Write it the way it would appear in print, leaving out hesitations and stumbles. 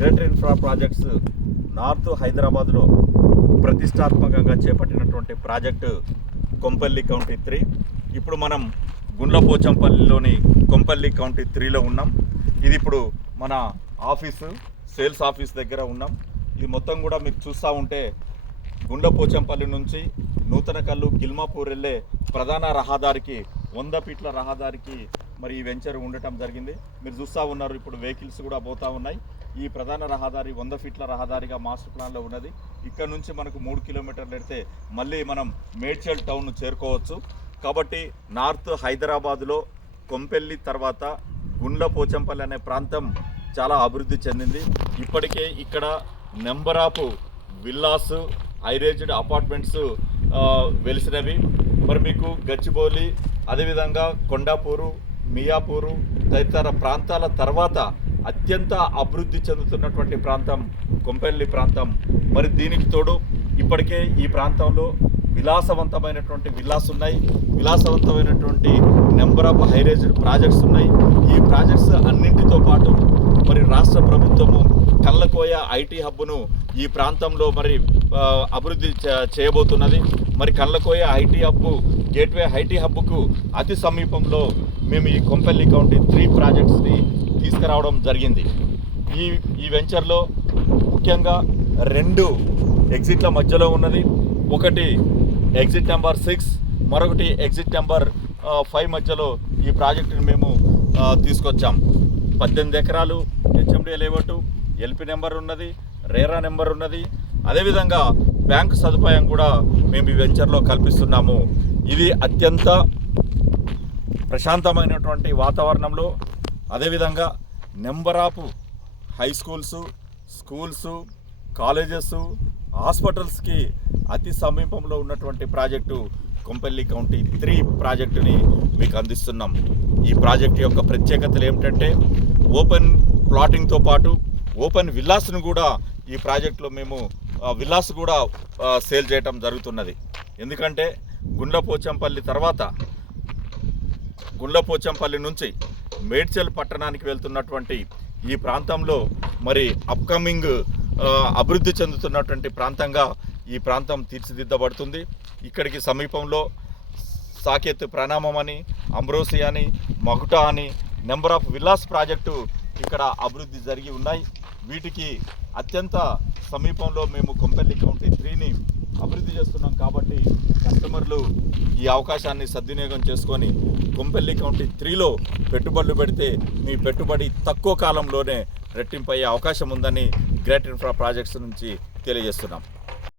Greater infra projects north హైదరాబాద్లో ప్రతిష్టాత్మకంగా చేపట్టినటువంటి ప్రాజెక్టు కొంపల్లి కౌంటీ 3. ఇప్పుడు మనం గుండ్లపోచంపల్లిలోని కొంపల్లి కౌంటీ 3లో ఉన్నాం. ఇది ఇప్పుడు మన ఆఫీసు సేల్స్ ఆఫీస్ దగ్గర ఉన్నాం. ఇది మొత్తం కూడా మీకు చూస్తూ ఉంటే గుండ్లపోచంపల్లి నుంచి నూతనకల్లు గిల్మాపూర్ వెళ్ళే ప్రధాన రహదారికి 100 ఫీట్ల రహదారికి మరి ఈ వెంచర్ ఉండటం జరిగింది. మీరు చూస్తూ ఉన్నారు, ఇప్పుడు వెహికల్స్ కూడా పోతూ ఉన్నాయి. ఈ ప్రధాన రహదారి 100 ఫీట్ల రహదారిగా మాస్టర్ ప్లాన్లో ఉన్నది. ఇక్కడ నుంచి మనకు 3 కిలోమీటర్లు వెళ్తే మళ్ళీ మనం మేడ్చల్ టౌన్ చేరుకోవచ్చు. కాబట్టి నార్త్ హైదరాబాదులో కొంపల్లి తర్వాత గుండ్లపోచంపల్లి అనే ప్రాంతం చాలా అభివృద్ధి చెందింది. ఇప్పటికే ఇక్కడ నెంబర్ ఆఫ్ విల్లాస్, హైరేజ్డ్ అపార్ట్మెంట్స్ వెలిసినవి. మరి మీకు గచ్చిబౌలి, అదేవిధంగా కొండాపూరు, మియాపూరు తదితర ప్రాంతాల తర్వాత అత్యంత అభివృద్ధి చెందుతున్నటువంటి ప్రాంతం కొంపల్లి ప్రాంతం. మరి దీనికి తోడు ఇప్పటికే ఈ ప్రాంతంలో విలాసవంతమైనటువంటి విల్లాస్ ఉన్నాయి, విలాసవంతమైనటువంటి నెంబర్ ఆఫ్ హైరేజ్డ్ ప్రాజెక్ట్స్ ఉన్నాయి. ఈ ప్రాజెక్ట్స్ అన్నింటితో పాటు మరి రాష్ట్ర ప్రభుత్వము కళ్ళకోయ ఐటీ హబ్ను ఈ ప్రాంతంలో మరి అభివృద్ధి చేయబోతున్నది. మరి కళ్ళకోయ ఐటీ హబ్, గేట్వే ఐటీ హబ్కు అతి సమీపంలో మేము ఈ కొంపల్లి కౌంటీ 3 ప్రాజెక్ట్స్ని తీసుకురావడం జరిగింది. ఈ వెంచర్లో ముఖ్యంగా 2 ఎగ్జిట్ల మధ్యలో ఉన్నది. ఒకటి ఎగ్జిట్ నెంబర్ 6, మరొకటి ఎగ్జిట్ నెంబర్ 5 మధ్యలో ఈ ప్రాజెక్టుని మేము తీసుకొచ్చాం. 18 ఎకరాలు హెచ్ఎండి లేఅవుట్, ఎల్పి నెంబర్ ఉన్నది, రేరా నెంబర్ ఉన్నది. అదేవిధంగా బ్యాంకు సదుపాయం కూడా మేము ఈ వెంచర్లో కల్పిస్తున్నాము. ఇది అత్యంత ప్రశాంతమైనటువంటి వాతావరణంలో, అదేవిధంగా number of high schools, colleges, హాస్పిటల్స్కి అతి సమీపంలో ఉన్నటువంటి ప్రాజెక్టు కొంపల్లి కౌంటీ 3 ప్రాజెక్టుని మీకు అందిస్తున్నాం. ఈ ప్రాజెక్టు యొక్క ప్రత్యేకతలు ఏమిటంటే ఓపెన్ ప్లాటింగ్తో పాటు ఓపెన్ విల్లాస్ను కూడా ఈ ప్రాజెక్టులో మేము విల్లాస్ కూడా సేల్ చేయటం జరుగుతున్నది. ఎందుకంటే గుండ్లపోచంపల్లి తర్వాత గుండ్లపోచంపల్లి నుంచి మేడ్చల్ పట్టణానికి వెళ్తున్నటువంటి ఈ ప్రాంతంలో మరి అప్కమింగ్ అభివృద్ధి చెందుతున్నటువంటి ప్రాంతంగా ఈ ప్రాంతం తీర్చిదిద్దబడుతుంది. ఇక్కడికి సమీపంలో సాకేత్ ప్రణామం అని, అమ్రోసి అని, మగుటా అని నెంబర్ ఆఫ్ విల్లాస్ ప్రాజెక్టు ఇక్కడ అభివృద్ధి జరిగి ఉన్నాయి. వీటికి అత్యంత సమీపంలో మేము కొంపల్లి కౌంటీ 3ని అభివృద్ధి చేస్తున్నాం. కాబట్టి కస్టమర్లు ఈ అవకాశాన్ని సద్వినియోగం చేసుకొని కొంపల్లి కౌంటీ 3లో పెట్టుబడులు పెడితే మీ పెట్టుబడి తక్కువ కాలంలోనే రెట్టింపయ్యే అవకాశం ఉందని గ్రేటర్ ఇన్ఫ్రా ప్రాజెక్ట్స్ నుంచి తెలియజేస్తున్నాం.